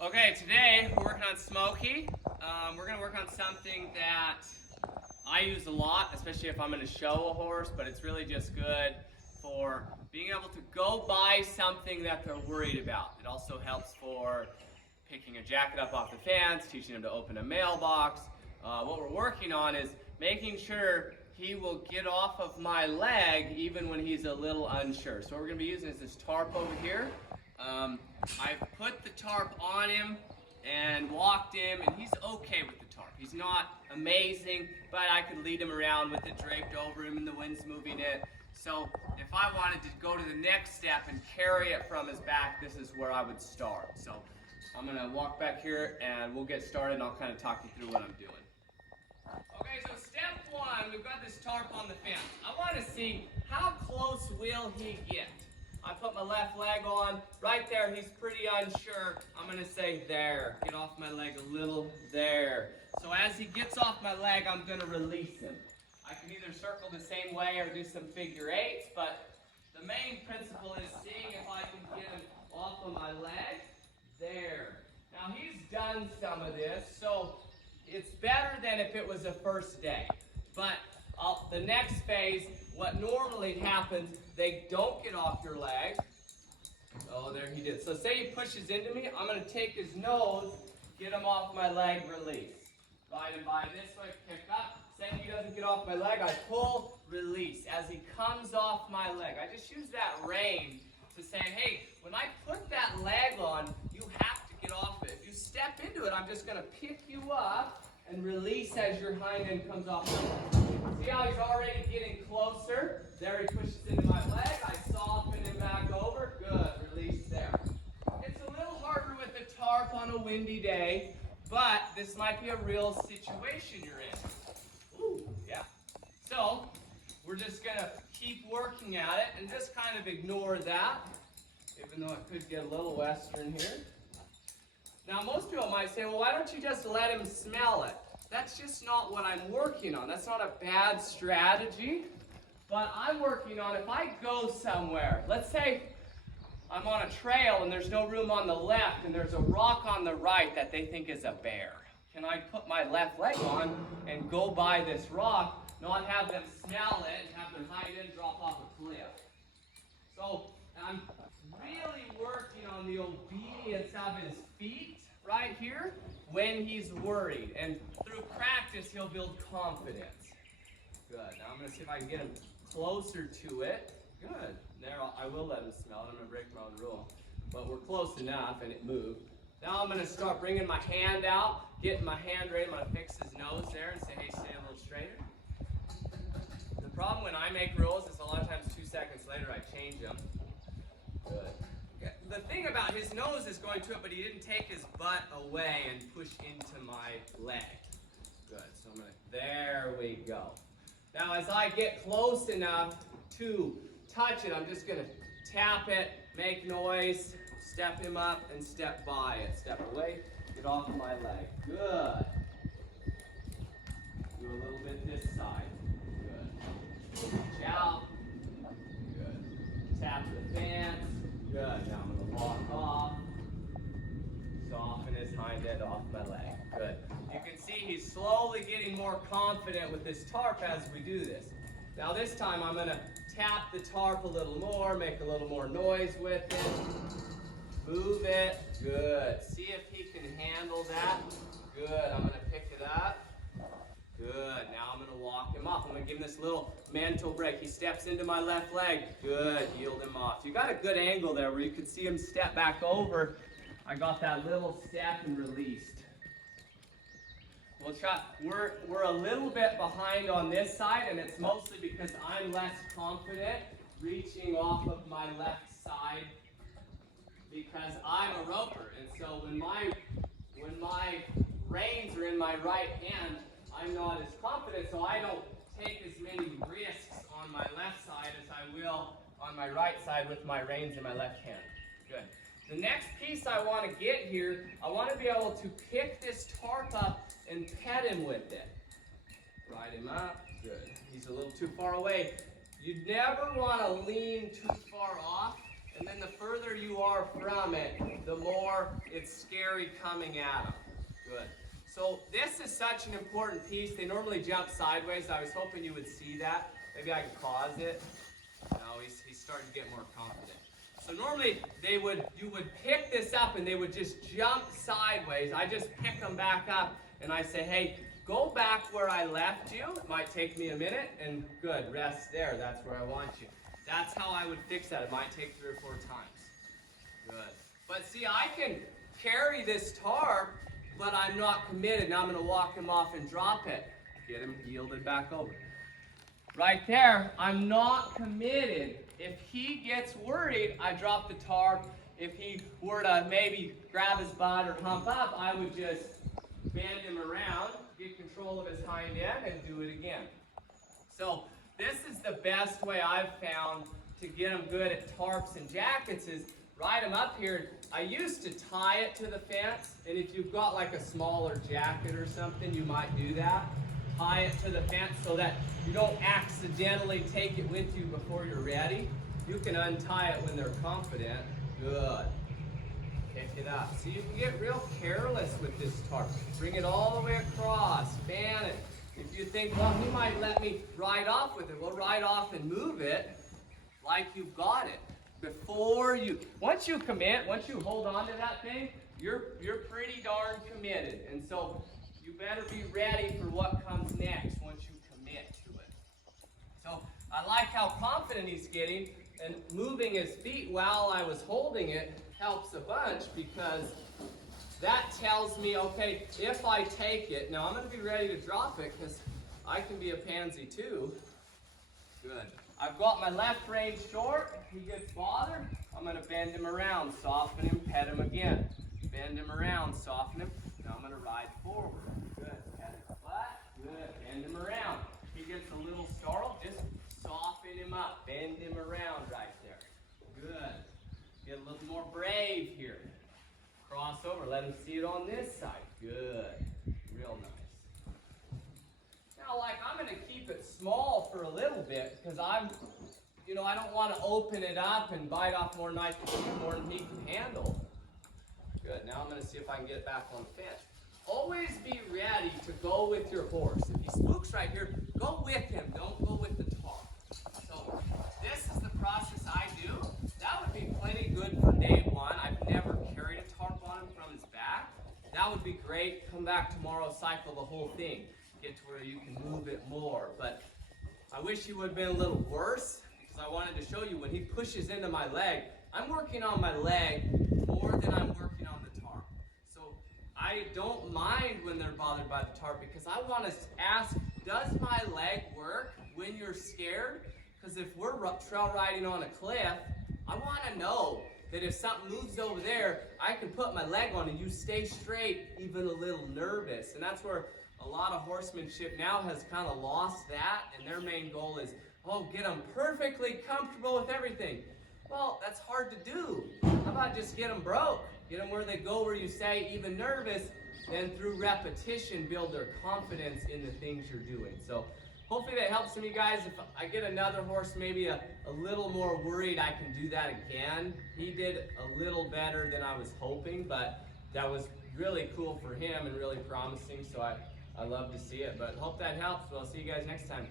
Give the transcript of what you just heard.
Okay, today we're working on Smokey. We're going to work on something that I use a lot, especially if I'm going to show a horse, but it's really just good for being able to go buy something that they're worried about. It also helps for picking a jacket up off the fence, teaching him to open a mailbox. What we're working on is making sure he will get off of my leg even when he's a little unsure. So what we're going to be using is this tarp over here. I've put the tarp on him and walked him, and he's okay with the tarp. He's not amazing, but I could lead him around with it draped over him and the wind's moving it. So if I wanted to go to the next step and carry it from his back, this is where I would start. So I'm going to walk back here and we'll get started and I'll kind of talk you through what I'm doing. Okay, so step one, we've got this tarp on the fence. I want to see how close will he get. I put my left leg on. Right there, he's pretty unsure. I'm going to say there. Get off my leg a little there. So as he gets off my leg, I'm going to release him. I can either circle the same way or do some figure eights, but the main principle is seeing if I can get him off of my leg. There. Now he's done some of this, so it's better than if it was a first day. But the next phase, what normally happens, they don't get off your leg. Oh, there he did. So say he pushes into me, I'm going to take his nose, get him off my leg, release. Ride him by this way, pick up. Say he doesn't get off my leg, I pull, release. As he comes off my leg, I just use that rein to say, hey, when I put that leg on, you have to get off it. If you step into it, I'm just going to pick you up and release as your hind end comes off. See how he's already getting closer? There he pushes into my leg. I soften him back over. Good. Release there. It's a little harder with the tarp on a windy day, but this might be a real situation you're in. Ooh, yeah. So we're just going to keep working at it and just kind of ignore that, even though it could get a little western here. Now, most people might say, well, why don't you just let him smell it? That's just not what I'm working on. That's not a bad strategy, but I'm working on if I go somewhere, let's say I'm on a trail and there's no room on the left and there's a rock on the right that they think is a bear. Can I put my left leg on and go by this rock, not have them smell it and have their hind end drop off a cliff? So I'm really working on the obedience of his feet right here when he's worried. And through practice, he'll build confidence. Good. Now I'm going to see if I can get him closer to it. Good. There, I will let him smell it. I'm going to break my own rule. But we're close enough, and it moved. Now I'm going to start bringing my hand out, getting my hand ready. I'm going to fix his nose there and say, hey, stay a little straighter. The problem when I make rules is a lot of times 2 seconds later I change them. Good. The thing about his nose is going to it, but he didn't take his butt away and push into my leg. Good. So I'm going to, there we go. Now as I get close enough to touch it, I'm just going to tap it, make noise, step him up, and step by it. Step away, get off my leg. Good. Do a little bit this side. Good. Reach out. Good. Tap the fence. Good. Now I'm going to walk off. Soften his hind end off my leg. Good. You can see he's slowly getting more confident with this tarp as we do this. Now this time I'm going to tap the tarp a little more, make a little more noise with it. Move it. Good. See if he can handle that. Good. I'm going to pick it up. Good. Now I'm going to walk him off. I'm going to give him this little mental break. He steps into my left leg. Good. Yield him off. You got a good angle there where you could see him step back over. I got that little step and released. We'll try. We're a little bit behind on this side, and it's mostly because I'm less confident reaching off of my left side because I'm a roper. And so when my reins are in my right hand, I'm not as confident, so I don't take as many risks on my left side as I will on my right side with my reins in my left hand. Good. The next piece I want to get here, I want to be able to pick this tarp up and pet him with it. Ride him up. Good. He's a little too far away. You never want to lean too far off And then the further you are from it, the more it's scary coming at them. Good. So this is such an important piece. They normally jump sideways. I was hoping you would see that. Maybe I can pause it. No, he's starting to get more confident. So normally you would pick this up and they would just jump sideways. I just pick them back up and I say, hey, go back where I left you. It might take me a minute, and good, rest there. That's where I want you. That's how I would fix that. It might take 3 or 4 times. Good. But see, I can carry this tarp, but I'm not committed. Now I'm going to walk him off and drop it. Get him yielded back over. Right there, I'm not committed. If he gets worried, I drop the tarp. If he were to maybe grab his butt or hump up, I would just bend him around, get control of his hind end, and do it again. So this is the best way I've found to get them good at tarps and jackets is ride them up here. I used to tie it to the fence, and if you've got like a smaller jacket or something, you might do that. Tie it to the fence so that you don't accidentally take it with you before you're ready. You can untie it when they're confident. Good. Pick it up. See, you can get real careless with this tarp. Bring it all the way across. Fan it. If you think, well, he might let me ride off with it, well, ride off and move it like you've got it. Once you commit, once you hold on to that thing, you're pretty darn committed. And so you better be ready for what comes next once you commit to it. So I like how confident he's getting, and moving his feet while I was holding it helps a bunch because that tells me, okay, if I take it, now I'm going to be ready to drop it because I can be a pansy too. Good. I've got my left rein short. If he gets bothered, I'm going to bend him around, soften him, pet him again. Bend him around, soften him. Now I'm going to ride forward. Good. Pet his butt. Good. Bend him around. If he gets a little startled, just soften him up. Bend him around right there. Good. Get a little more brave here. Cross over. Let him see it on this side. Good. Real nice. Now, I'm going to keep it small for a little bit because I don't want to open it up and bite off more than he can handle. Good. Now I'm going to see if I can get it back on the fence. Always be ready to go with your horse. If he spooks right here, go with him. Don't go with the tarp. So this is the process I do. That would be plenty good for day one. I've never carried a tarp on him from his back. That would be great. Come back tomorrow, cycle the whole thing. Get to where you can move it more. But I wish he would have been a little worse because I wanted to show you when he pushes into my leg, I'm working on my leg more than I'm working on the tarp. So I don't mind when they're bothered by the tarp because I want to ask, does my leg work when you're scared? Because if we're trail riding on a cliff, I want to know that if something moves over there, I can put my leg on and you stay straight, even a little nervous. And that's where a lot of horsemanship now has kind of lost that, and their main goal is, get them perfectly comfortable with everything. Well, that's hard to do. How about just get them broke? Get them where they go where you say, even nervous, and through repetition, build their confidence in the things you're doing. So hopefully that helps some of you guys. If I get another horse maybe a little more worried, I can do that again. He did a little better than I was hoping, but that was really cool for him and really promising, so I love to see it. But hope that helps. Well, I'll see you guys next time.